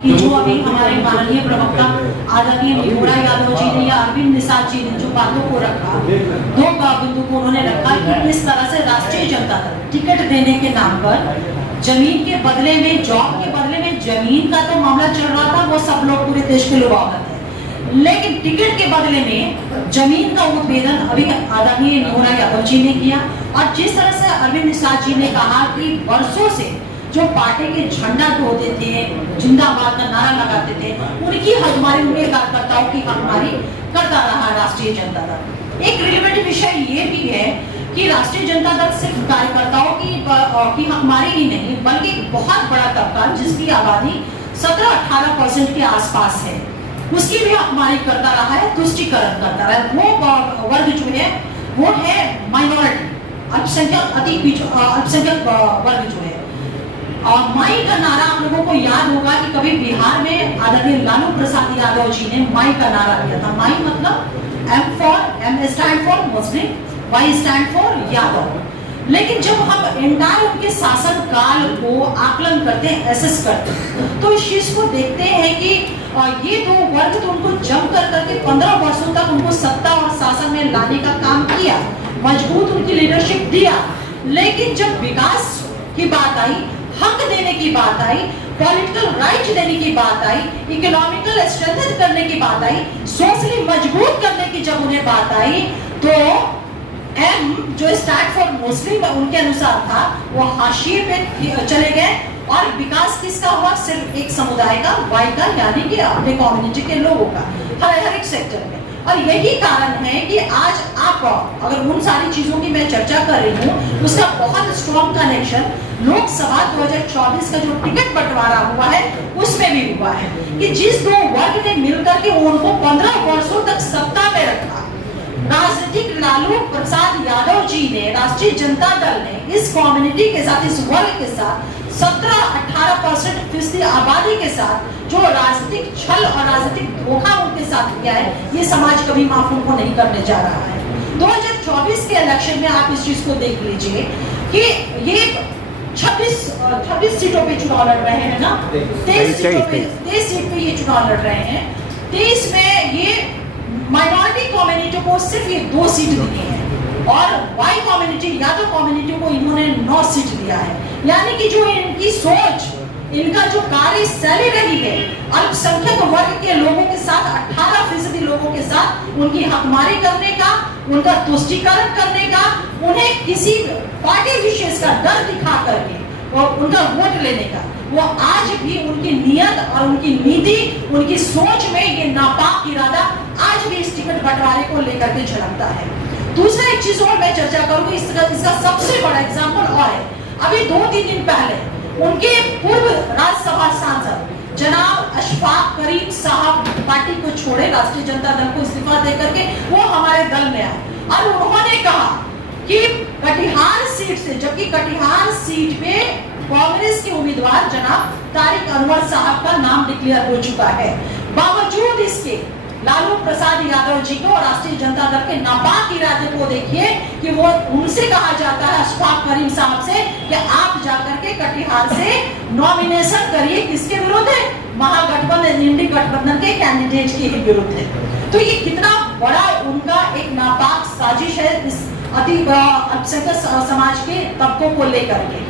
कि जो अभी हमारे माननीय प्रवक्ता आदरणीय निगोरा यादव जी ने या अरविंद निषाद जी ने जो बातों को रखा, दो बिंदु को उन्होंने रखा कि इस तरह से राष्ट्रीय जनता दल टिकट देने के नाम पर जमीन के बदले में, जॉब के बदले में जमीन का तो मामला चल रहा था, वो सब लोग पूरे देश के लोग अवगत हैं, लेकिन टिकट के बदले में जमीन का उत्पीड़न अभी आदरणीय निगोरा यादव जी ने किया। और जिस तरह से अरविंद निषाद जी ने कहा कि वर्षों से जो पार्टी के झंडा ढोते थे, जिंदाबाद का नारा लगाते थे, उनकी हकमारी, उनके कार्यकर्ताओं की हकमारी करता रहा राष्ट्रीय जनता दल। एक रिलेवेंट विषय ये भी है कि राष्ट्रीय जनता दल सिर्फ कार्यकर्ताओं की हकमारी ही नहीं, बल्कि बहुत बड़ा तबका जिसकी आबादी 17-18% के आसपास है, उसकी भी हकमारी करता रहा है, तुष्टिकरण करता रहा है। वो वर्ग जो है वो है माइनॉरिटी, अल्पसंख्यक वर्ग जो है। और माई का नारा आप लोगों को याद होगा कि कभी बिहार में आदरणीय लालू प्रसाद यादव जी ने माई का नारा दिया था। माई मतलब M stand for Muslim, Y stand for Yadav. लेकिन जब हम एंटायर उनके शासन काल को आकलन करते हैं, एसेस करते हैं, तो इस चीज को देखते हैं कि ये दो वर्ग तो उनको जम करके 15 वर्षों तक उनको सत्ता और शासन में लाने का काम किया, मजबूत उनकी लीडरशिप दिया। लेकिन जब विकास की बात आई, हक देने की बात आई, पॉलिटिकल राइट देने की बात आई, इकोनॉमिकल स्ट्रेंथ करने की बात आई, सोशली मजबूत करने की जब उन्हें बात आई, तो M जो स्टैंड फॉर मुस्लिम उनके अनुसार था, वो हाशिए पे चले गए। और विकास किसका हुआ? सिर्फ एक समुदाय का, Y का, यानी कि अपने कम्युनिटी के लोगों का, हर एक सेक्टर में। और यही कारण है कि आज आप अगर उन सारी चीजों की मैं चर्चा कर रही हूँ, उसका बहुत स्ट्रॉन्ग कनेक्शन लोकसभा 2024 का जो टिकट बंटवारा हुआ है उसमें भी हुआ है कि जिस दो वर्ग ने मिलकर के उनको 15 वर्षों तक सत्ता में रखा, राजनीतिक लालू प्रसाद यादव जी ने, राष्ट्रीय जनता दल ने इस कम्युनिटी के साथ, इस वर्ग के साथ 17-18% आबादी के साथ जो राजनीतिक छल और राजनीतिक धोखा उनके साथ किया है, ये समाज कभी माफ उनको नहीं करने जा रहा है। 2024 के इलेक्शन में आप इस चीज को देख लीजिए कि ये 26 सीटों पे चुनाव लड़ रहे हैं ना, 23 सीट पे ये चुनाव लड़ रहे हैं। 23 में ये माइनॉरिटी कम्युनिटी को सिर्फ ये 2 सीट दी है और Y कम्युनिटी, यादव कम्युनिटी को इन्होंने 9 सीट दिया है। यानी कि जो इनकी सोच, इनका जो कार्यशैली रही है, अल्पसंख्यक वर्ग के लोगों के साथ, 18% लोगों के साथ उनकी हकमारी करने का, उनका तुष्टीकरण करने का, उन्हें किसी पार्टी विशेष का डर दिखा करके और उनका वोट लेने का, वो आज भी उनकी नियत और उनकी नीति, उनकी सोच में ये नापाक इरादा आज भी इस टिकट बंटवारे को लेकर के झलकता है। दूसरा एक चीज और मैं चर्चा करूंगी, इसका सबसे बड़ा एग्जाम्पल और है, अभी 2-3 दिन पहले उनके पूर्व राज्यसभा सांसद जनाब अशफाक करीम साहब पार्टी को छोड़े, राष्ट्रीय जनता दल को इस्तीफा देकर के वो हमारे दल में आए और उन्होंने कहा कि कटिहार सीट से, जबकि कटिहार सीट पे कांग्रेस के उम्मीदवार जनाब तारिक अनवर साहब का नाम डिक्लेयर हो चुका है, बावजूद इसके लालू प्रसाद यादव जी को और राष्ट्रीय जनता दल के नापाक इरादे को देखिए कि वो उनसे कहा जाता है, अशफाक करीम साहब से, कि आप जाकर के कटिहार से नॉमिनेशन करिए। किसके विरुद्ध है? महागठबंधन, इंडी गठबंधन के कैंडिडेट के विरुद्ध है। तो ये कितना बड़ा उनका एक नापाक साजिश है इस अति अल्पसंख्यक समाज के तबकों को लेकर के।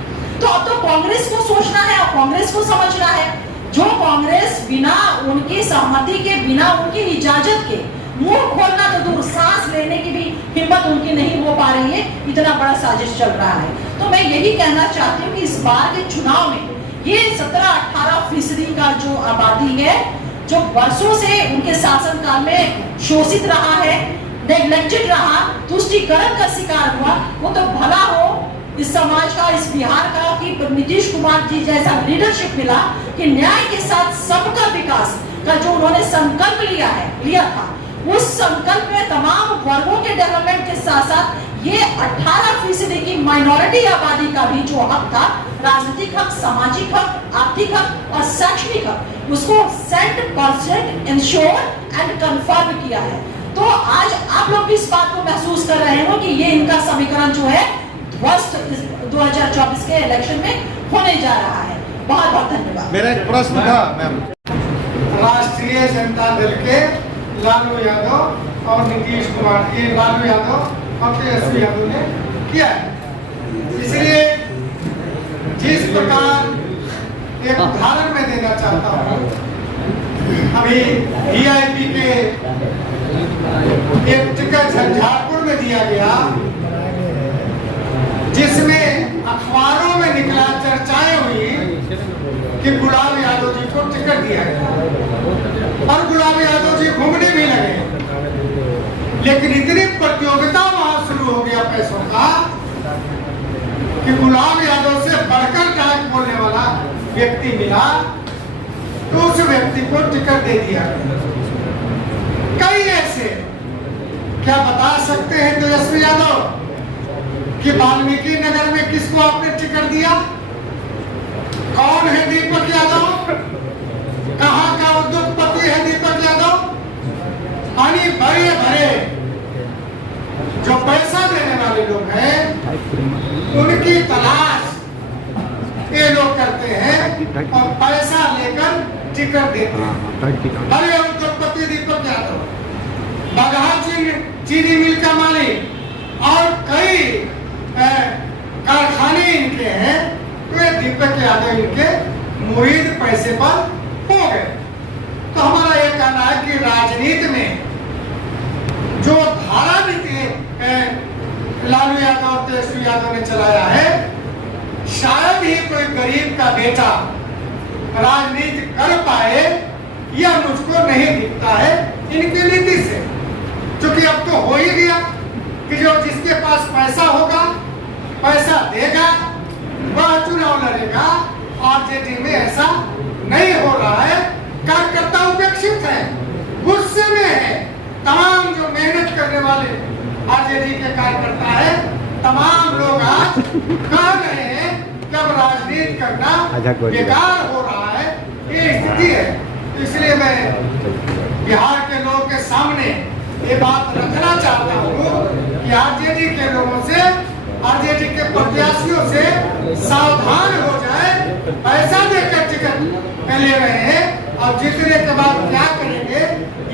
तो अब तो कांग्रेस को सोचना है और कांग्रेस को समझना है, जो कांग्रेस बिना उनकी सहमति के, बिना उनकी इजाजत के मुंह खोलना तो दूर, सांस लेने की भी हिम्मत उनकी नहीं हो पा रही है, इतना बड़ा साजिश चल रहा है। तो मैं यही कहना चाहती हूँ कि इस बार के चुनाव में ये 17-18% का जो आबादी है, जो वर्षों से उनके शासन काल में शोषित रहा है, नेग्लेक्टेड रहा, तुष्टीकरण का शिकार हुआ, वो तो भला हो इस समाज का, इस बिहार का, कि नीतीश कुमार जी जैसा लीडरशिप मिला कि न्याय के साथ सबका विकास का जो उन्होंने संकल्प लिया था, उस संकल्प में तमाम वर्गों के डेवलपमेंट के साथ साथ ये 18% की माइनॉरिटी आबादी का भी जो हक था, राजनीतिक हक, सामाजिक हक, आर्थिक हक और शैक्षणिक हक, उसको 100% इंश्योर एंड कंफर्म किया है। तो आज आप लोग भी इस बात को महसूस कर रहे हो कि ये इनका समीकरण जो है ध्वस्त 2024 के इलेक्शन में होने जा रहा है। बहुत बहुत धन्यवाद। मेरा एक प्रश्न था मैम। राष्ट्रीय जनता दल के लालू यादव और नीतीश कुमार, ये लालू यादव और तेजस्वी यादव ने किया है। इसलिए जिस प्रकार एक उदाहरण मैं देना चाहता हूँ, अभी VIP के एक टिकट झंझारपुर में दिया गया, जिसमें अखबारों में निकला, चर्चाएं हुई कि गुलाब यादव जी को टिकट दिया गया और गुलाब यादव जी घूमने भी लगे। लेकिन इतनी प्रतियोगिता वहां शुरू हो गया पैसों का कि गुलाब यादव से बढ़कर डाक बोलने वाला व्यक्ति मिला, तो उस व्यक्ति को टिकट दे दिया। कई ऐसे, क्या बता सकते हैं तेजस्वी यादव कि वाल्मीकि नगर में किसको आपने टिकट दिया? कौन है दीपक यादव? कहां का उद्योगपति है दीपक यादव? यानी बड़े बड़े जो पैसा देने वाले लोग हैं, उनकी तलाश ये लोग करते हैं और पैसा लेकर टिकट देते हैं। बड़े उद्योगपति दीपक यादव, बगहा चीनी मिल का मालिक और कई कारखाने इनके हैं, तो ये दीपक यादव इनके मुरीद पैसे पर हो गए। तो हमारा ये कहना है कि राजनीति में जो धारा नीति लालू यादव और तेजस्वी यादव ने चलाया है, शायद ही कोई गरीब का बेटा राजनीति कर पाए, यह मुझको नहीं दिखता है इनकी नीति से। क्योंकि अब तो हो ही गया कि जो जिसके पास पैसा होगा, पैसा देगा, वह चुनाव लड़ेगा। RJD में ऐसा नहीं हो रहा है। कार्यकर्ता उपेक्षित है, गुस्से में है। तमाम जो मेहनत करने वाले RJD के कार्यकर्ता है, तमाम लोग आज कह रहे हैं कि अब राजनीति करना बेकार हो रहा है, ये स्थिति है। इसलिए मैं बिहार के लोगों के सामने ये बात रखना चाहता हूँ कि RJD के लोगों से, RJD के प्रत्याशियों से सावधान हो जाए। पैसा देकर टिकट ले रहे हैं और जीतने के बाद क्या करेंगे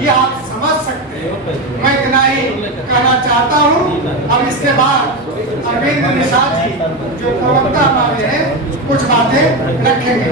ये आप समझ सकते हैं। मैं इतना ही कहना चाहता हूँ। अब इसके बाद अरविंद निषाद जी जो प्रवक्ता हमारे हैं कुछ बातें रखेंगे।